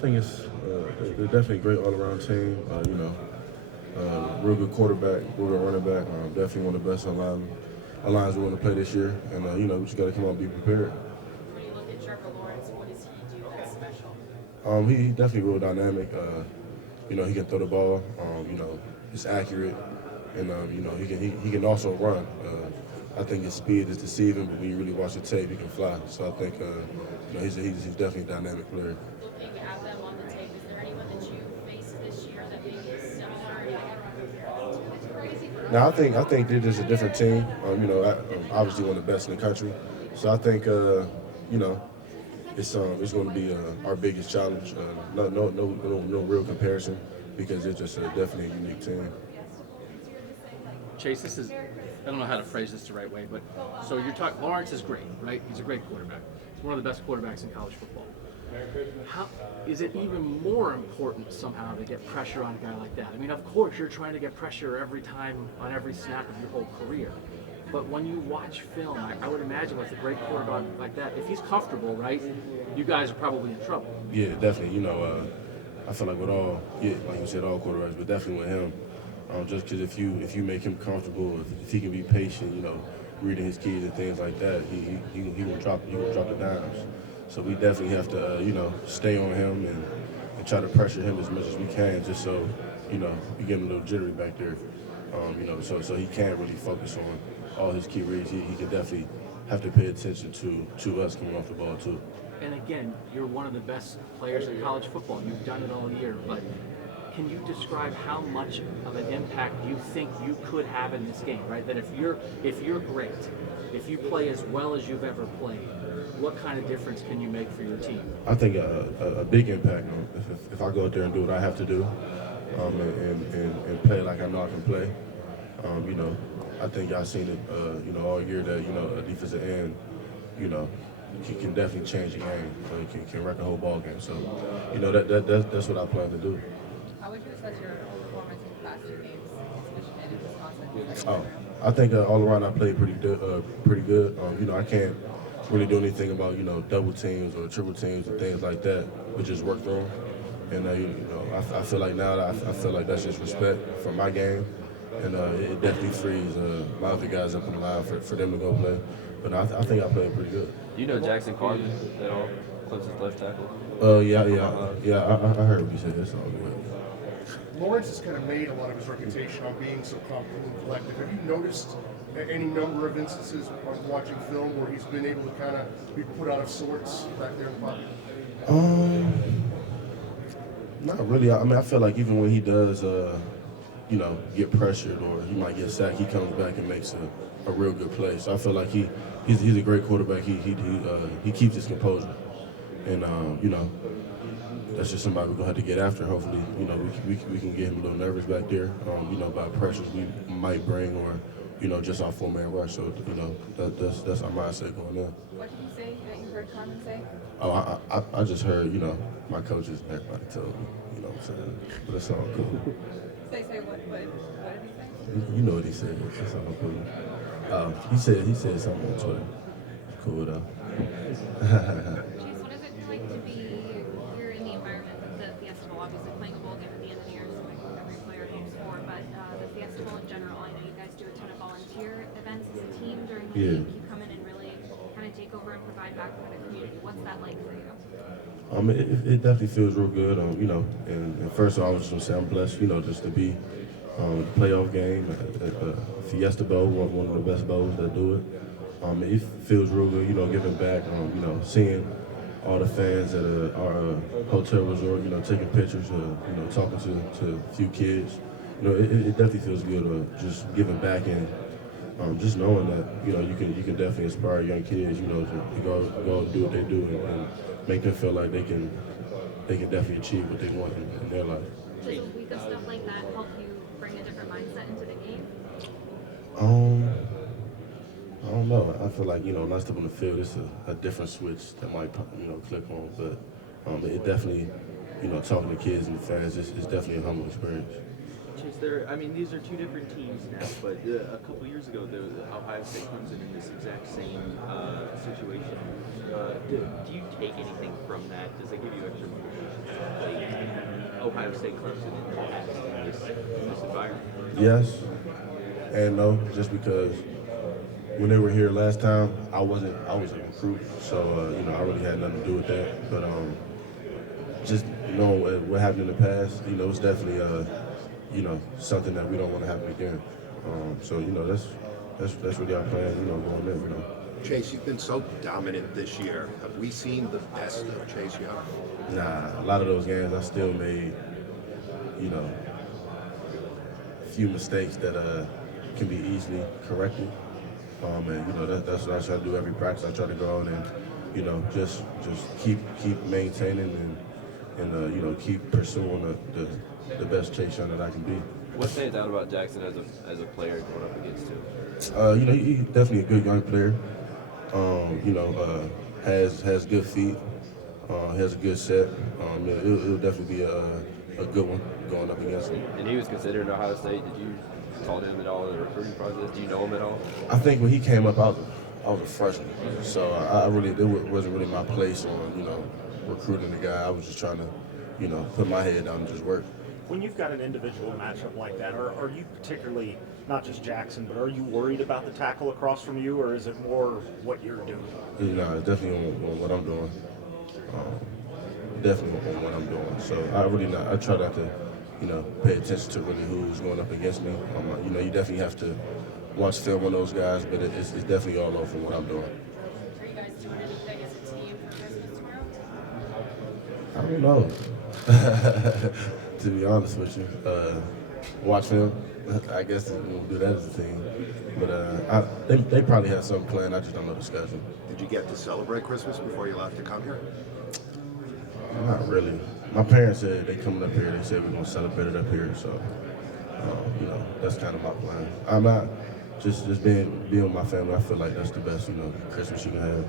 think they're definitely a great all-around team. Real good quarterback, real good running back. Definitely one of the best lines we want to play this year. And we just got to come out and be prepared. When you look at Trevor Lawrence, what does he do that's special? He definitely real dynamic. He can throw the ball. He's accurate, and he can also run. I think his speed is deceiving, but when you really watch the tape, he can fly. So I think he's definitely a dynamic player. Looking at them on the tape, is there anyone that you faced this year that maybe is similar? Now I think they're just a different team. Obviously one of the best in the country. So I think it's going to be our biggest challenge. No real comparison because it's just definitely a unique team. Chase, this is, I don't know how to phrase this the right way, but so you're talking, Lawrence is great, right? He's a great quarterback. He's one of the best quarterbacks in college football. How is it even more important somehow to get pressure on a guy like that? I mean, of course, you're trying to get pressure every time on every snap of your whole career. But when you watch film, I would imagine with a great quarterback like that, if he's comfortable, right, you guys are probably in trouble. Yeah, definitely. I feel like with like you said, all quarterbacks, but definitely with him, just because if you make him comfortable, if he can be patient, reading his keys and things like that, he will drop the dimes. So we definitely have to stay on him and try to pressure him as much as we can, just so we get him a little jittery back there. So he can't really focus on all his key reads. He could definitely have to pay attention to us coming off the ball too. And again, you're one of the best players in college football. You've done it all year, but can you describe how much of an impact you think you could have in this game, right? That if you're great, if you play as well as you've ever played, what kind of difference can you make for your team? I think a big impact. If I go out there and do what I have to do, and play like I know I can play, I think I've seen it, all year that a defensive end, he can definitely change the game. He can wreck a whole ball game. So, that's what I plan to do. How would you assess your performance in the past two games, Michigan and Wisconsin? I think all around I played pretty good. I can't really do anything about double teams or triple teams and things like that. We just work through them, and I feel like now that I feel like that's just respect for my game, and it definitely frees a lot of the guys up on the line for them to go play. But I think I played pretty good. You know Jackson Carter at all? Clemson's left tackle. Yeah. I heard what you said. That's all good. Lawrence has kind of made a lot of his reputation on being so calm and collected. Have you noticed any number of instances on watching film where he's been able to kind of be put out of sorts back there in the pocket? Not really. I mean, I feel like even when he does, get pressured or he might get sacked, he comes back and makes a real good play. So I feel like he's a great quarterback. He keeps his composure, and that's just somebody we're gonna have to get after. Hopefully, we can get him a little nervous back there, by pressures we might bring or, just our 4-man rush. So, that's our mindset going there. What did he say that you heard Carmen say? Oh, I just heard, my coaches and everybody told me, what I'm saying. But it's all cool. Say what did he say? You know what he said. It's all cool. He said something on Twitter. It's cool though. Chase, what is it like to be here in the environment of the Fiesta Bowl? Obviously, playing a bowl game at the end of the year is something every player hopes for, but the Fiesta Bowl in general, I know you guys do a ton of volunteer events as a team during the week. You come in and really kind of take over and provide back for the community. What's that like for you? It definitely feels real good. And first of all, I was just gonna say I'm blessed, just to be playoff game at Fiesta Bowl, one of the best bowls that do it. It feels real good, giving back, seeing all the fans at our hotel resort, taking pictures, talking to a few kids. It definitely feels good, just giving back and just knowing that you can definitely inspire young kids, to go and do what they do and make them feel like they can definitely achieve what they want in their life. Does a week of stuff like that help you bring a different mindset into the game? I don't know. I feel like when I step on the field, it's a different switch that might click on, but it definitely talking to kids and fans, it's definitely a humble experience. Chase, I mean, these are two different teams now, but a couple years ago, the Ohio State comes in this exact same situation. Do you take anything from that? Does it give you extra motivation to play Ohio State Clemson in this environment? Yes and no, just because when they were here last time, I was a recruit, so I really had nothing to do with that. But just knowing what happened in the past, it's definitely something that we don't want to happen again. So that's really our plan, going there. Chase, you've been so dominant this year. Have we seen the best of Chase Young? Nah, a lot of those games I still made, a few mistakes that can be easily corrected. And that's what I try to do every practice. I try to go out and just keep maintaining and keep pursuing the best Chase Young that I can be. What stands out about Jackson as a player going up against him? He's definitely a good young player. Has good feet. Has a good set. It'll definitely be a good one going up against him. And he was considered at Ohio State. Did you talk to him at all in the recruiting process? Do you know him at all? I think when he came up, I was a freshman, so it wasn't really my place on recruiting the guy. I was just trying to put my head down and just work. When you've got an individual matchup like that, are you particularly, not just Jackson, but are you worried about the tackle across from you, or is it more what you're doing? It's definitely on what I'm doing. Definitely on what I'm doing. So I try not to, pay attention to really who's going up against me. You definitely have to watch film on those guys, but it's definitely all over what I'm doing. Are you guys doing anything as a team for Christmas tomorrow? I don't know. To be honest with you, watch film. I guess we'll do that as a team. But they probably have something planned. I just don't know the schedule. Did you get to celebrate Christmas before you left to come here? Not really. My parents said they coming up here. They said we're gonna celebrate it up here. So, that's kind of my plan. I'm not just being with my family. I feel like that's the best, Christmas you can have.